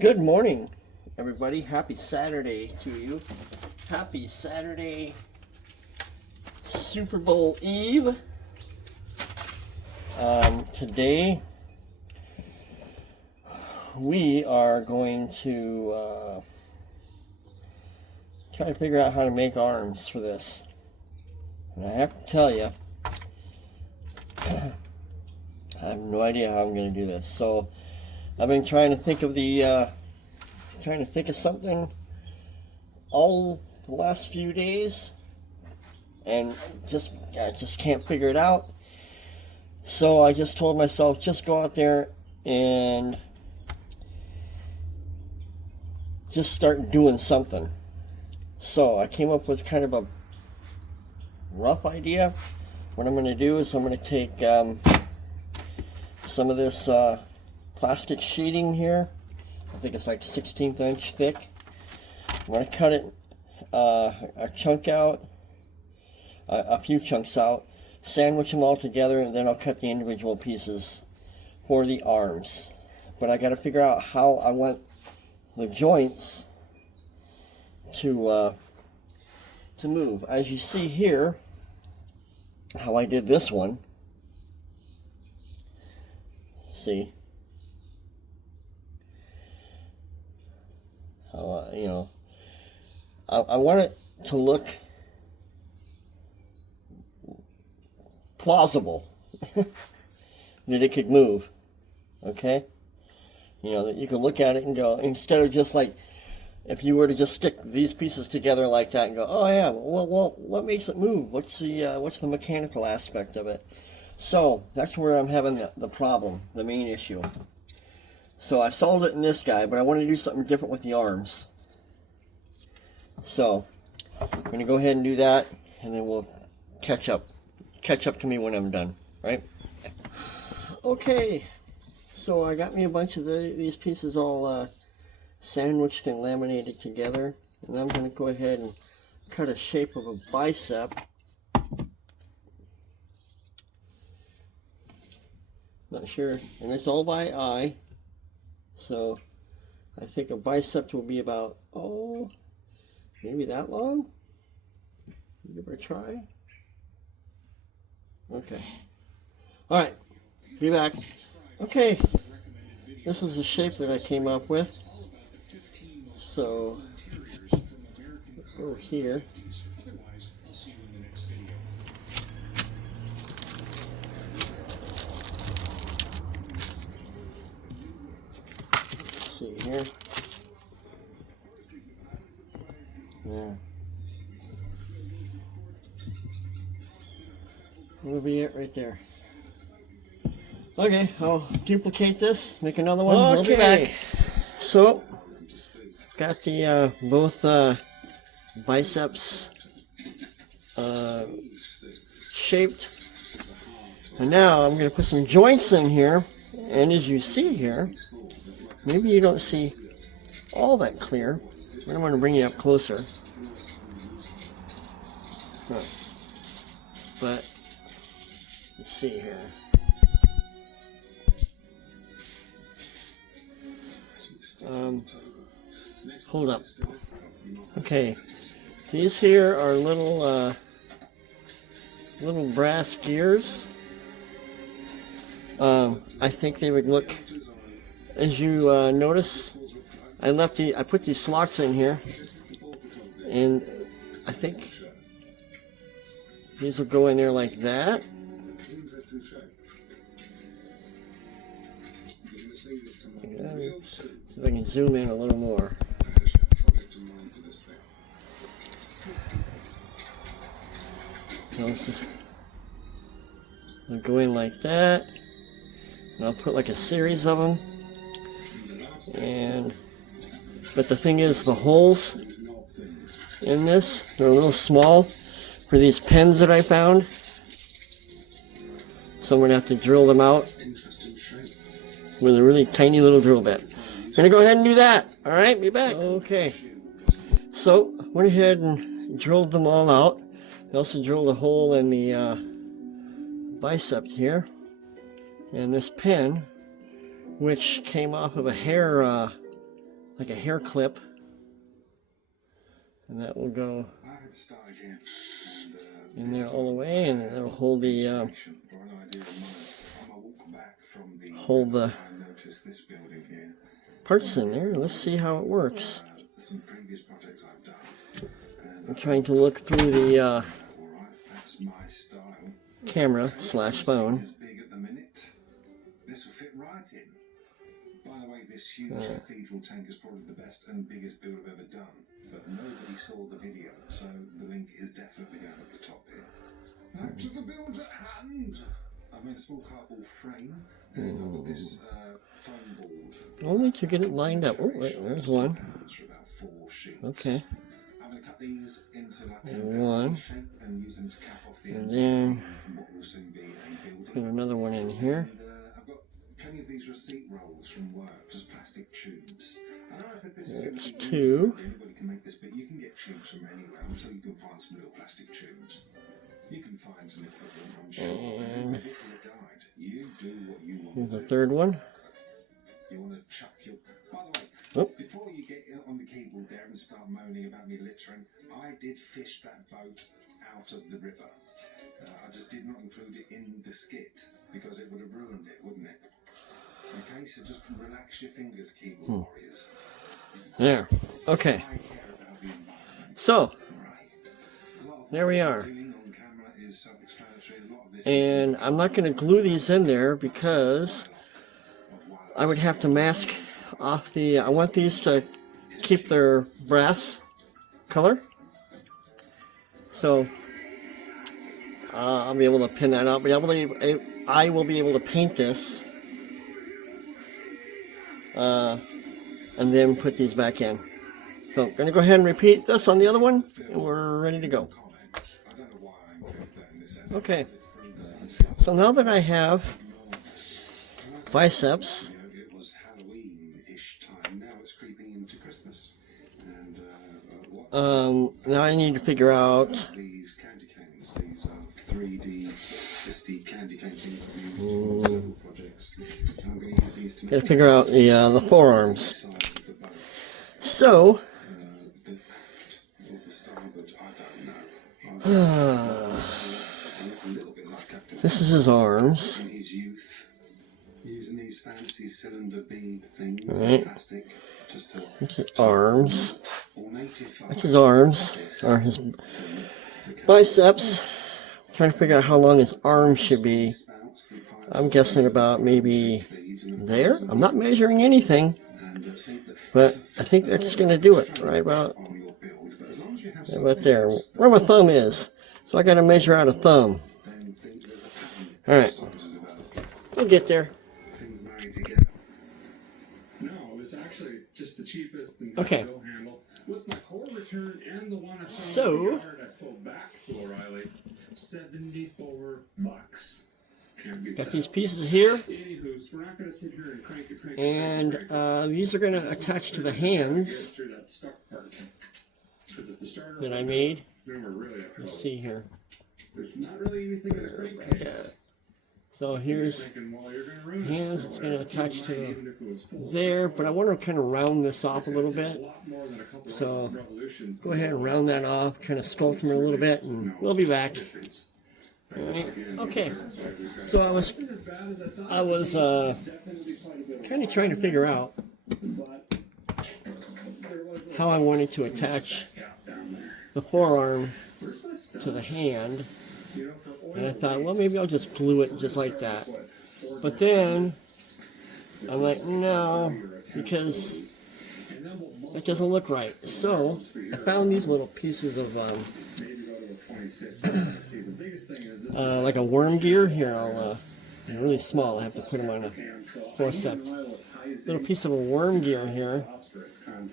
Good morning, everybody. Happy Saturday to you. Happy Saturday, Super Bowl Eve. Today, we are going to try to figure out how to make arms for this. And I have to tell you, I have no idea how I'm going to do this. So, I've been trying to think of something all the last few days, and I just can't figure it out. So I just told myself, just go out there and just start doing something. So I came up with kind of a rough idea. What I'm going to do is I'm going to take some of this plastic sheeting here. I think it's like 1/16 inch thick. I'm going to cut it a chunk out, a few chunks out, sandwich them all together, and then I'll cut the individual pieces for the arms. But I got to figure out how I want the joints to move. As you see here, how I did this one. See? I want it to look plausible that it could move. Okay? That you can look at it and go, instead of just like, if you were to just stick these pieces together like that and go, oh yeah, well, what makes it move? What's the mechanical aspect of it? So that's where I'm having the problem, the main issue. So I solved it in this guy, but I want to do something different with the arms. So I'm going to go ahead and do that, and then we'll catch up to me when I'm done, right? Okay, so I got me a bunch of these pieces all sandwiched and laminated together, and I'm going to go ahead and cut a shape of a bicep. Not sure, and it's all by eye. So I think a bicep will be about, maybe that long? Give it a try. Okay. Alright, be back. Okay, this is the shape that I came up with. So, over here. See here. There. That'll be it right there. Okay, I'll duplicate this, make another one. Okay. We'll be back. So, got the both biceps shaped, and now I'm going to put some joints in here. And as you see here, maybe you don't see all that clear, but I'm going to bring you up closer. But let's see here. Hold up. Okay, these here are little brass gears. I think they would look, as you notice, I put these slots in here, and I think these will go in there like that. See if I can zoom in a little more. They'll go in like that, and I'll put like a series of them. But the thing is, the holes in this, they're a little small for these pins that I found. So I'm going to have to drill them out with a really tiny little drill bit. I'm going to go ahead and do that. Alright, be back. Okay. So, went ahead and drilled them all out. I also drilled a hole in the bicep here. And this pin, which came off of a hair like a hair clip, and that will go in there all the way, and it'll hold the parts in there. Let's see how it works. I'm trying to look through the camera / phone. This will fit right in. By the way, this huge cathedral tank is probably the best and biggest build I've ever done, but nobody saw the video, so the link is definitely down at the top here. Back to the build at hand. I made a small cardboard frame, and I've got this foam board. Only to get it lined up. Oh, wait, there's one. About 4 sheets. Okay. I'm going to cut these into like one, shape and use them to cap off the and ends then of what will soon be a building. put another one in here. I've got plenty of these receipt rolls from work, just plastic tubes. I know I said this is going to be two. Anybody can make this, but you can get tubes from anywhere. I'm sure you can find some little plastic tubes. You can find some equivalent, I'm sure. And this is a guide. You do what you want. here's the third one. You want to chuck your... By the way, before you get on the keyboard there and start moaning about me littering, I did fish that boat out of the river. I just did not include it in the skit because it would have ruined it, wouldn't it? Okay, so just relax your fingers, keyboard warriors. There. Okay. So, there we are. And I'm not going to glue these in there because I would have to mask off the... I want these to keep their brass color. So, I'll be able to pin that out. But I will be able to paint this. And then put these back in. So I'm going to go ahead and repeat this on the other one, and we're ready to go. Okay, so now that I have biceps, now I need to figure out these candy canes. These are 3D SD candy cane projects. I'm going to use these to figure out the forearms. So, this is his arms. In his youth, using these fancy cylinder bead things, plastic, just to. That's his arms. That's his arms, or his biceps. I'm trying to figure out how long his arms should be. I'm guessing about maybe there. I'm not measuring anything, but I think that's going to do it right about there, where my thumb is. So I got to measure out a thumb. All right, we'll get there. No, it was actually just the cheapest and okay. Bill handle. With my core return and the one I found So, in the yard I sold back to O'Reilly, $74. Can't beat got that. these pieces here, Anywho, so we're not going to sit here and crank it, and these are going to attach to the hands through that stuck part. Because if the starter that I made. then we're really have trouble. Let's see here. There's not really anything in the crankcase. So here's hands. It's going to attach to there, but I want to kind of round this off a little bit. So go ahead and round that off, kind of sculpt them a little bit, and we'll be back. Okay, so I was kind of trying to figure out how I wanted to attach the forearm to the hand, and I thought, well, maybe I'll just glue it just like that. But then I'm like, no, because it doesn't look right. So I found these little pieces of like a worm gear. Here, they're really small. I have to put them on a forceps. Little piece of a worm gear here,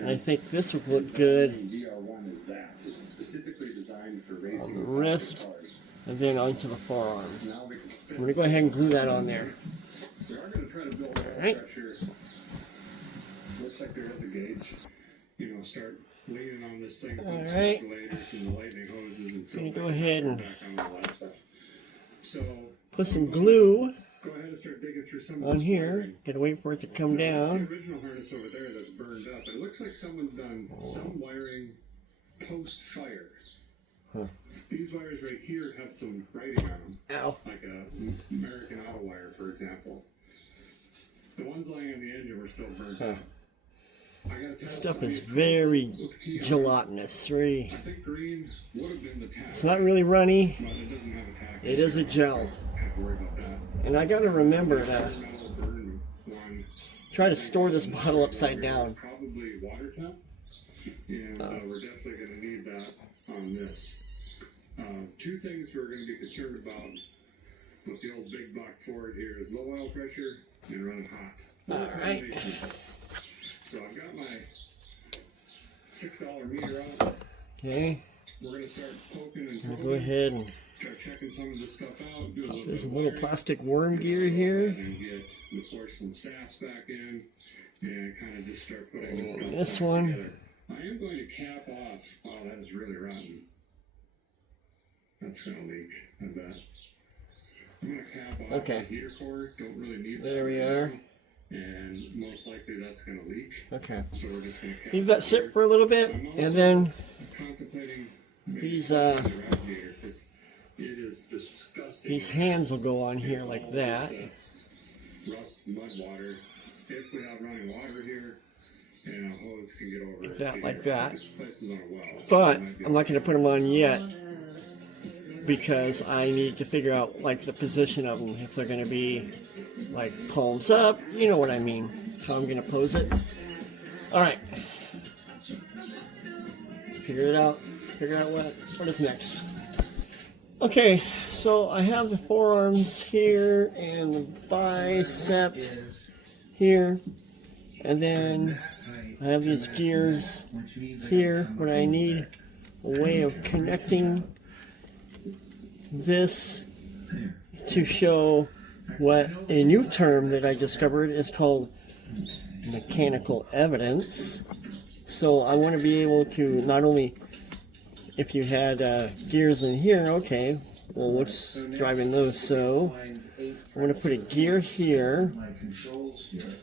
and I think this would look good on the wrist and then onto the forearm. I'm going to go ahead and glue that on there. Alright. Looks like there is a gauge. You know, start leaning on this thing. Alright. And the lightning hoses and I'm going to go ahead and back on all that stuff. So put some glue go ahead and start digging through some of on this here. wiring. Gotta wait for it to come Now, that's down. the original harness over there that's burned up. It looks like someone's done some wiring post-fire. Huh. These wires right here have some writing on them, Ow. like a American Auto wire, for example. The ones lying on the engine were still burned up. I gotta This test stuff on is the very with the key on. gelatinous. Very. I think green would have been the tag, It's not really runny. but it doesn't have a tag. It is a gel. Have to worry about that. And I gotta remember to Metal burn one. try to store this bottle upside down. Probably water temp, and we're definitely going to need that on this. Two things we're going to be concerned about with the old big block Ford here is low oil pressure and running hot. All right. So I've got my $6 meter out. Okay. We're going to start poking and I'll probing. go ahead and Start checking some of this stuff out. Do a little there's a bit of little wiring. plastic worm gear here. And get the porcelain staffs back in and kind of just start putting this stuff This back one. together. I am going to cap off. Wow, that is really rotten. That's going to leak, I bet. I'm going to cap off Okay. the heater core. Don't really need There that we right are. now. And most likely that's going to leak. Okay. So we're just going to cap Leave that off sit here. for a little bit, I'm and also then contemplating maybe these, flushing the radiator, 'cause it is disgusting. these hands will go on here like that. Rust, mud water. If we have running water here, and a hose can get over it. That, here. like that. This place is on a well, so But it might be I'm not going to put them on yet because I need to figure out like the position of them. If they're going to be like palms up, you know what I mean. How I'm going to pose it. All right. Figure it out. Figure out what is next. Okay, so I have the forearms here and the bicep here, and then I have these gears here, but I need a way of connecting this to show what a new term that I discovered is called mechanical evidence. So I want to be able to not only, if you had gears in here, okay, well, what's driving those? So I'm going to put a gear here,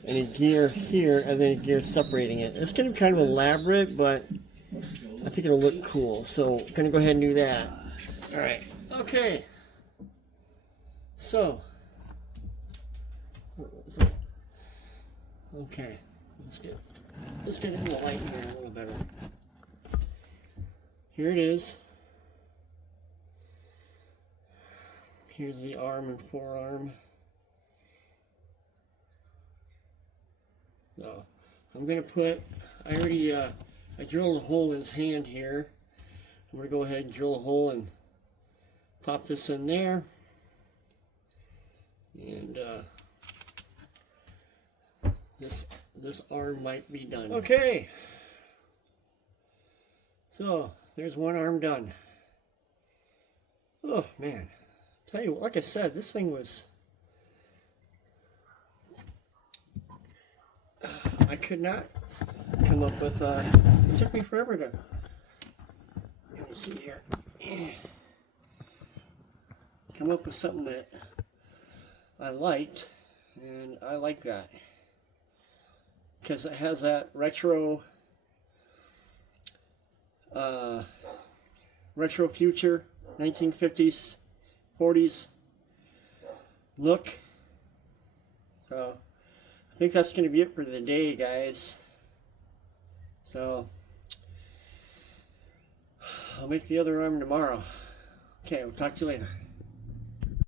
and a gear here, and then a gear separating it. It's going to be kind of elaborate, but I think it'll look cool. So I'm going to go ahead and do that. All right. Okay. So, what was it? Okay. Let's get in the light here a little better. Here it is. Here's the arm and forearm. So I'm gonna put. I already I drilled a hole in his hand here. I'm gonna go ahead and drill a hole and pop this in there. And this arm might be done. Okay. So there's one arm done. Oh man, tell you, like I said, this thing was. I could not come up with. It took me forever to. Let me see here. Come up with something that I liked, and I like that because it has that retro future 1950s 40s look. So I think that's going to be it for the day, guys. So I'll make the other arm tomorrow. Okay, we'll talk to you later.